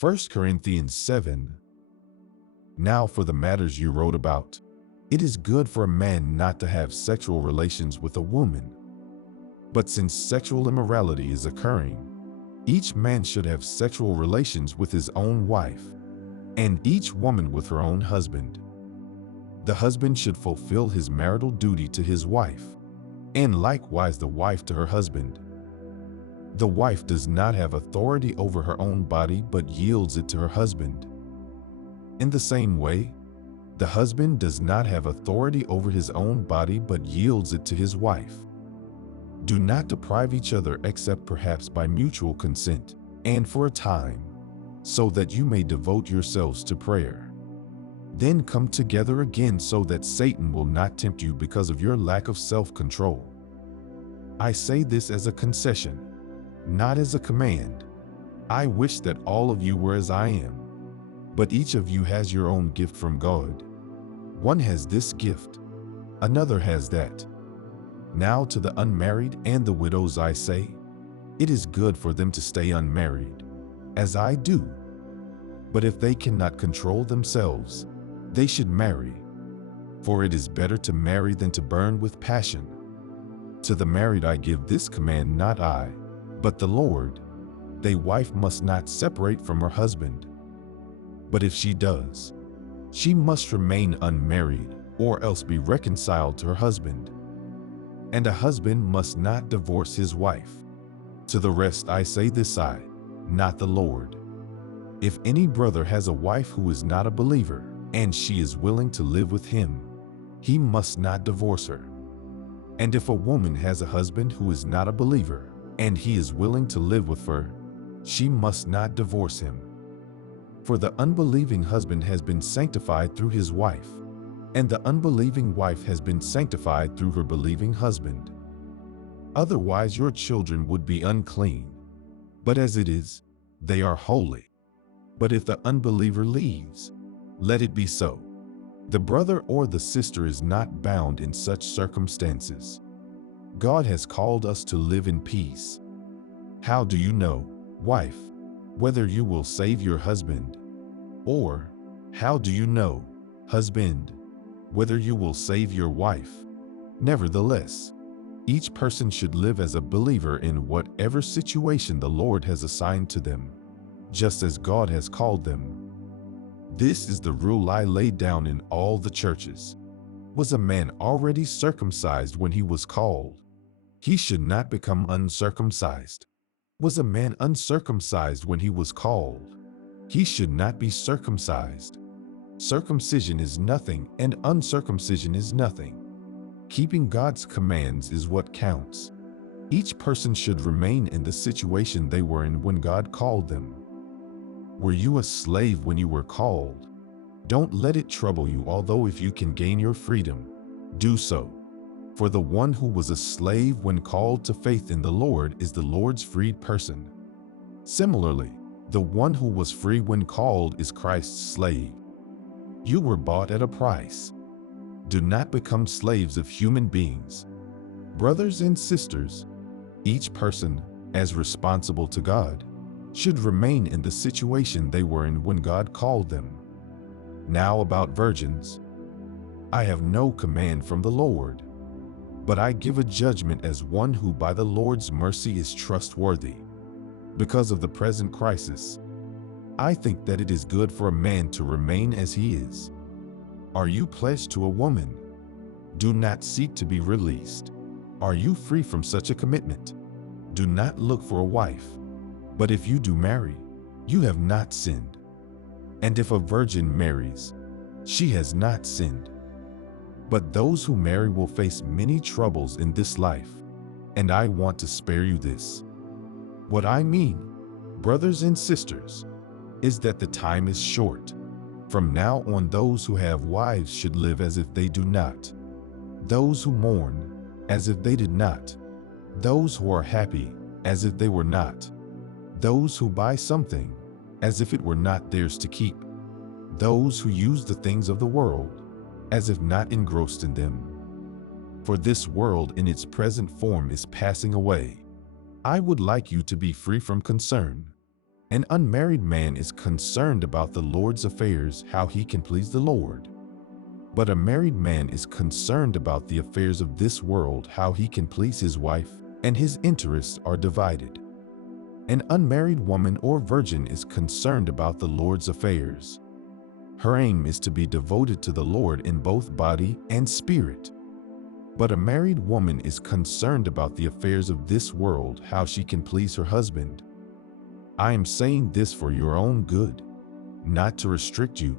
1 Corinthians 7. Now for the matters you wrote about. It is good for a man not to have sexual relations with a woman. But since sexual immorality is occurring, each man should have sexual relations with his own wife, and each woman with her own husband. The husband should fulfill his marital duty to his wife, and likewise the wife to her husband. The wife does not have authority over her own body but yields it to her husband. In the same way, the husband does not have authority over his own body but yields it to his wife. Do not deprive each other except perhaps by mutual consent, and for a time, so that you may devote yourselves to prayer. Then come together again so that Satan will not tempt you because of your lack of self-control. I say this as a concession, not as a command. I wish that all of you were as I am. But each of you has your own gift from God. One has this gift, another has that. Now to the unmarried and the widows I say, it is good for them to stay unmarried, as I do. But if they cannot control themselves, they should marry. For it is better to marry than to burn with passion. To the married I give this command, not I, but the Lord. The wife must not separate from her husband. But if she does, she must remain unmarried or else be reconciled to her husband. And a husband must not divorce his wife. To the rest I say this, I, not the Lord. If any brother has a wife who is not a believer, and she is willing to live with him, he must not divorce her. And if a woman has a husband who is not a believer, and he is willing to live with her, she must not divorce him. For the unbelieving husband has been sanctified through his wife, and the unbelieving wife has been sanctified through her believing husband. Otherwise your children would be unclean, but as it is, they are holy. But if the unbeliever leaves, let it be so. The brother or the sister is not bound in such circumstances. God has called us to live in peace. How do you know, wife, whether you will save your husband? Or, how do you know, husband, whether you will save your wife? Nevertheless, each person should live as a believer in whatever situation the Lord has assigned to them, just as God has called them. This is the rule I laid down in all the churches. Was a man already circumcised when he was called? He should not become uncircumcised. Was a man uncircumcised when he was called? He should not be circumcised. Circumcision is nothing and uncircumcision is nothing. Keeping God's commands is what counts. Each person should remain in the situation they were in when God called them. Were you a slave when you were called? Don't let it trouble you, although if you can gain your freedom, do so. For the one who was a slave when called to faith in the Lord is the Lord's freed person. Similarly, the one who was free when called is Christ's slave. You were bought at a price. Do not become slaves of human beings. Brothers and sisters, each person, as responsible to God, should remain in the situation they were in when God called them. Now about virgins, I have no command from the Lord, but I give a judgment as one who by the Lord's mercy is trustworthy. Because of the present crisis, I think that it is good for a man to remain as he is. Are you pledged to a woman? Do not seek to be released. Are you free from such a commitment? Do not look for a wife. But if you do marry, you have not sinned. And if a virgin marries, she has not sinned. But those who marry will face many troubles in this life, and I want to spare you this. What I mean, brothers and sisters, is that the time is short. From now on, those who have wives should live as if they do not. Those who mourn, as if they did not. Those who are happy, as if they were not. Those who buy something, as if it were not theirs to keep. Those who use the things of the world, as if not engrossed in them. For this world in its present form is passing away. I would like you to be free from concern. An unmarried man is concerned about the Lord's affairs, how he can please the Lord. But a married man is concerned about the affairs of this world, how he can please his wife, and his interests are divided. An unmarried woman or virgin is concerned about the Lord's affairs. Her aim is to be devoted to the Lord in both body and spirit. But a married woman is concerned about the affairs of this world, how she can please her husband. I am saying this for your own good, not to restrict you,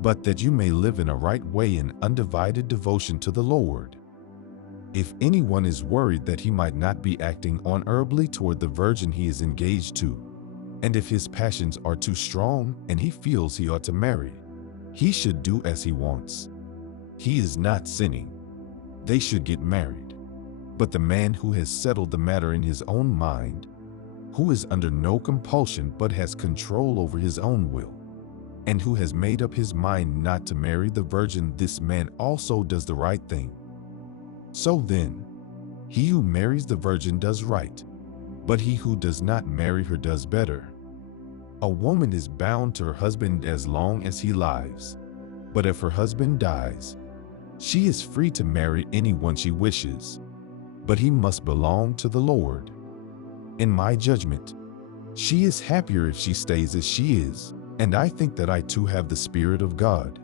but that you may live in a right way in undivided devotion to the Lord. If anyone is worried that he might not be acting honorably toward the virgin he is engaged to, and if his passions are too strong and he feels he ought to marry, he should do as he wants. He is not sinning. They should get married. But the man who has settled the matter in his own mind, who is under no compulsion but has control over his own will, and who has made up his mind not to marry the virgin, this man also does the right thing. So then, he who marries the virgin does right, but he who does not marry her does better. A woman is bound to her husband as long as he lives, but if her husband dies, she is free to marry anyone she wishes, but he must belong to the Lord. In my judgment, she is happier if she stays as she is, and I think that I too have the Spirit of God.